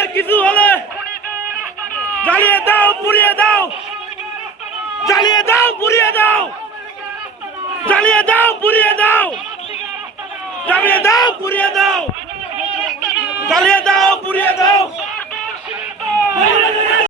ভাইয়ের কিছু হলে জ্বালিয়ে দাও, পুড়িয়ে দাও, জ্বালিয়ে দাও, পুড়িয়ে দাও, জ্বালিয়ে দাও, পুড়িয়ে দাও, জ্বালিয়ে দাও, পুড়িয়ে দাও, জ্বালিয়ে দাও, পুড়িয়ে দাও।